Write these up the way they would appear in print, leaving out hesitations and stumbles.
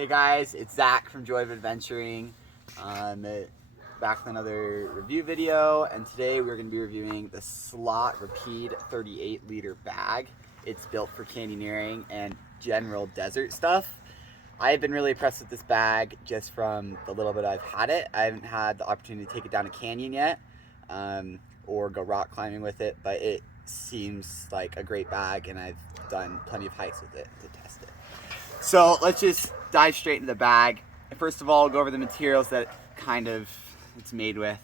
Hey guys, it's Zach from Joy of Adventuring. Back with another review video, and today we're going to be reviewing the Slot Rapide 38 liter bag. It's built for canyoneering and general desert stuff. I have been really impressed with this bag just from the little bit I've had it. I haven't had the opportunity to take it down a canyon yet or go rock climbing with it, but it seems like a great bag, and I've done plenty of hikes with it to test it. So let's just dive straight into the bag. First of all, I'll go over the materials that it's made with.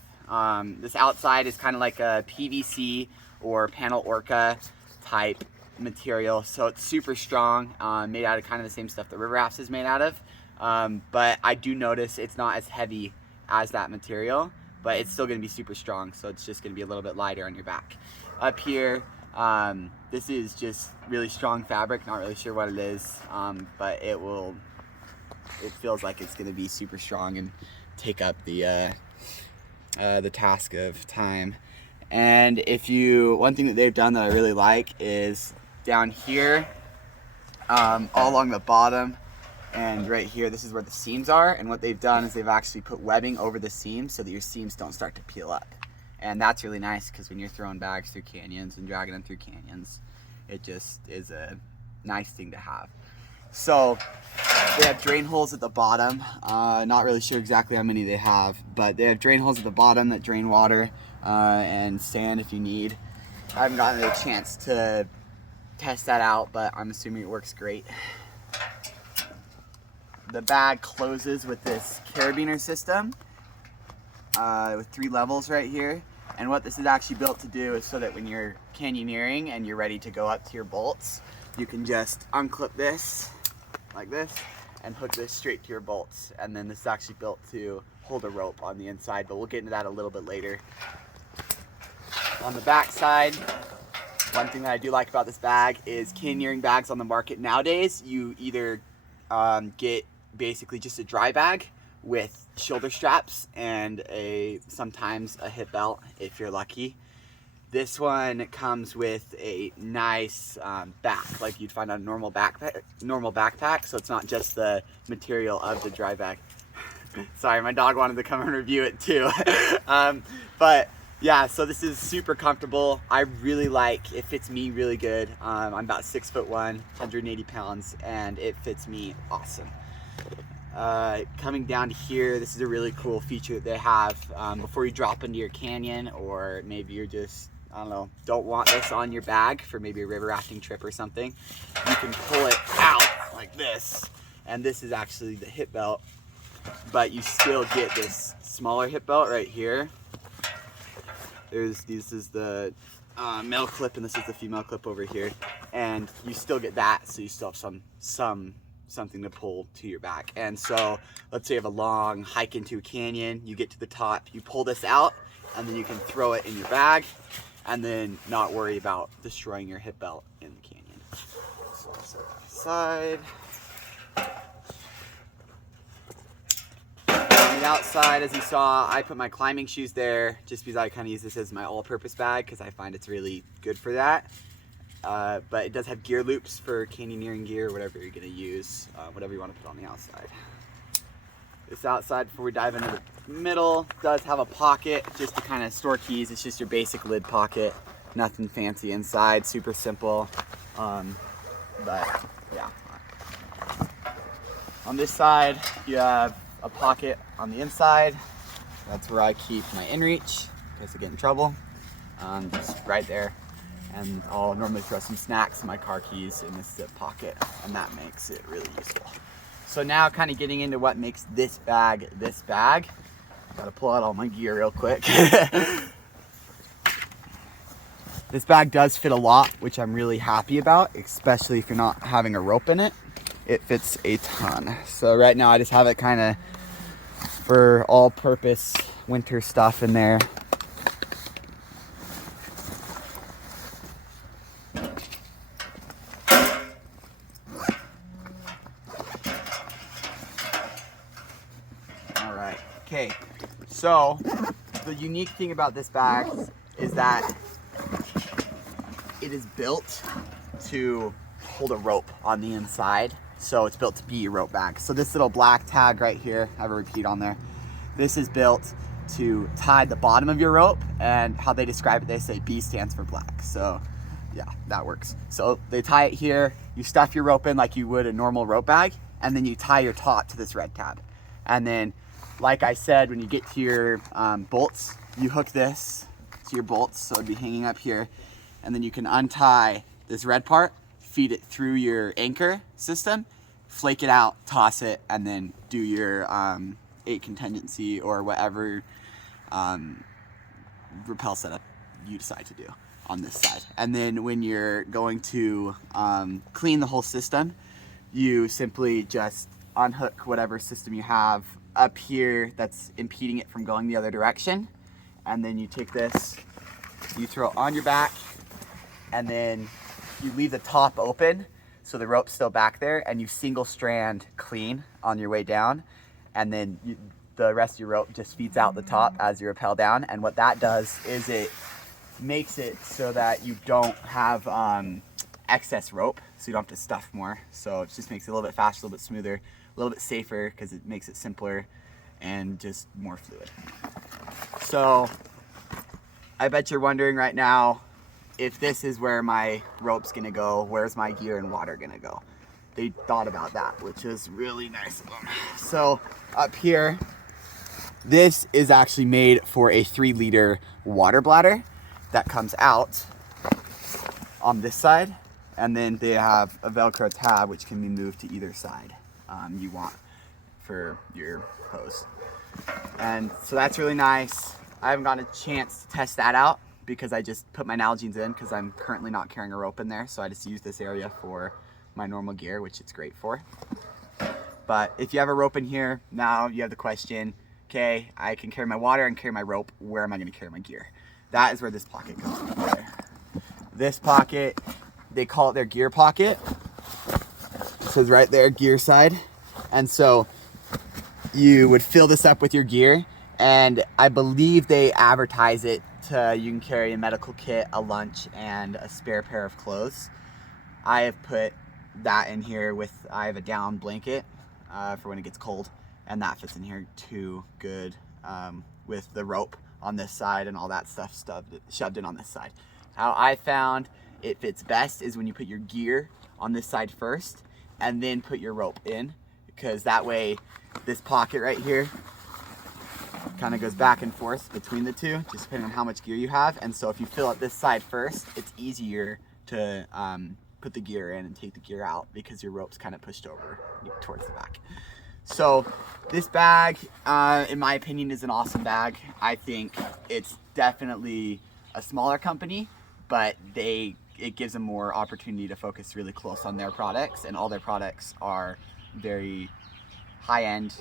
This outside is kind of like a PVC or panel orca type material, so it's super strong, made out of kind of the same stuff that River Rafts is made out of. But I do notice it's not as heavy as that material, but it's still going to be super strong, so it's just going to be a little bit lighter on your back. Up here, this is just really strong fabric, not really sure what it is, but it feels like it's going to be super strong and take up the task of time. And one thing that they've done that I really like is down here, all along the bottom and right here, this is where the seams are, and what they've done is they've actually put webbing over the seams so that your seams don't start to peel up. And that's really nice, because when you're throwing bags through canyons and dragging them through canyons, it just is a nice thing to have. So they have drain holes at the bottom. Not really sure exactly how many they have, but they have drain holes at the bottom that drain water and sand if you need. I haven't gotten a chance to test that out, but I'm assuming it works great. The bag closes with this carabiner system with 3 levels right here. And what this is actually built to do is so that when you're canyoneering and you're ready to go up to your bolts, you can just unclip this like this and hook this straight to your bolts. And then this is actually built to hold a rope on the inside, but we'll get into that a little bit later. On the back side, one thing that I do like about this bag is canyoneering bags on the market nowadays. You either get basically just a dry bag with shoulder straps and sometimes a hip belt if you're lucky. This one comes with a nice back, like you'd find on a normal backpack, so it's not just the material of the dry bag. Sorry, my dog wanted to come and review it too. But yeah, so this is super comfortable. I really like, it fits me really good. I'm about 6'1", 180 pounds, and it fits me awesome. Coming down to here, this is a really cool feature that they have before you drop into your canyon, or maybe you're just, I don't know, don't want this on your bag for maybe a river rafting trip or something. You can pull it out like this, and this is actually the hip belt, but you still get this smaller hip belt right here. This is the male clip, and this is the female clip over here, and you still get that, so you still have something to pull to your back. And so let's say you have a long hike into a canyon, you get to the top, you pull this out, and then you can throw it in your bag and then not worry about destroying your hip belt in the canyon. So I'll set that aside. On the outside, as you saw, I put my climbing shoes there just because I kind of use this as my all-purpose bag, because I find it's really good for that. But it does have gear loops for canyoneering gear, whatever you're going to use, whatever you want to put on the outside. This outside, before we dive into the middle, does have a pocket just to kind of store keys. It's just your basic lid pocket, nothing fancy inside, super simple. But yeah. On this side, you have a pocket on the inside. That's where I keep my inReach in case I get in trouble. Just right there. And I'll normally throw some snacks and my car keys in this zip pocket, and that makes it really useful. So now kind of getting into what makes this bag. Gotta pull out all my gear real quick. This bag does fit a lot, which I'm really happy about, especially if you're not having a rope in it. It fits a ton. So right now I just have it kind of for all-purpose winter stuff in there. Okay, so the unique thing about this bag is that it is built to hold a rope on the inside. So it's built to be a rope bag. So this little black tag right here, I have a Rapide on there. This is built to tie the bottom of your rope, and how they describe it, they say B stands for black. So yeah, that works. So they tie it here, you stuff your rope in like you would a normal rope bag, and then you tie your top to this red tab. And then, like I said, when you get to your bolts, you hook this to your bolts, so it'd be hanging up here, and then you can untie this red part, feed it through your anchor system, flake it out, toss it, and then do your 8 contingency or whatever rappel setup you decide to do on this side. And then when you're going to clean the whole system, you simply just unhook whatever system you have up here that's impeding it from going the other direction. And then you take this, you throw it on your back, and then you leave the top open so the rope's still back there, and you single strand clean on your way down. And then the rest of your rope just feeds out the top as you rappel down. And what that does is it makes it so that you don't have excess rope, so you don't have to stuff more. So it just makes it a little bit faster, a little bit smoother, a little bit safer, because it makes it simpler and just more fluid. So I bet you're wondering right now, if this is where my rope's gonna go, where's my gear and water gonna go? They thought about that, which is really nice of them. So up here, this is actually made for a 3-liter water bladder that comes out on this side, and then they have a Velcro tab which can be moved to either side you want for your hose. And so that's really nice. I haven't gotten a chance to test that out because I just put my Nalgene's in because I'm currently not carrying a rope in there, so I just use this area for my normal gear, which it's great for. But if you have a rope in here, now you have the question, okay, I can carry my water and carry my rope, where am I gonna carry my gear? That is where this pocket comes into play. This pocket, they call it their gear pocket. It says right there, gear side. And so you would fill this up with your gear, and I believe they advertise it to, you can carry a medical kit, a lunch, and a spare pair of clothes. I have put that in here with, I have a down blanket for when it gets cold, and that fits in here too good with the rope on this side and all that stuff shoved in on this side. How I found it fits best is when you put your gear on this side first and then put your rope in, because that way this pocket right here kind of goes back and forth between the two, just depending on how much gear you have. And so if you fill up this side first, it's easier to put the gear in and take the gear out because your rope's kind of pushed over towards the back. So this bag, in my opinion, is an awesome bag. I think it's definitely a smaller company, but it gives them more opportunity to focus really close on their products, and all their products are very high-end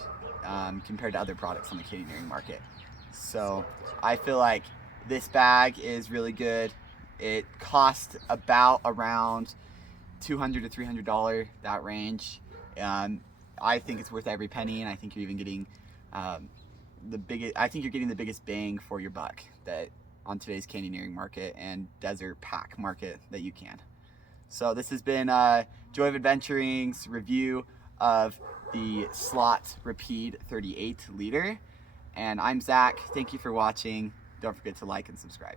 compared to other products on the canyoneering market. So I feel like this bag is really good. It costs about around $200 to $300, that range. I think it's worth every penny, and I think you're even getting the biggest bang for your buck that on today's canyoneering market and desert pack market that you can. So this has been Joy of Adventuring's review of the Slot Rapide 38 liter, and I'm Zach. Thank you for watching. Don't forget to like and subscribe.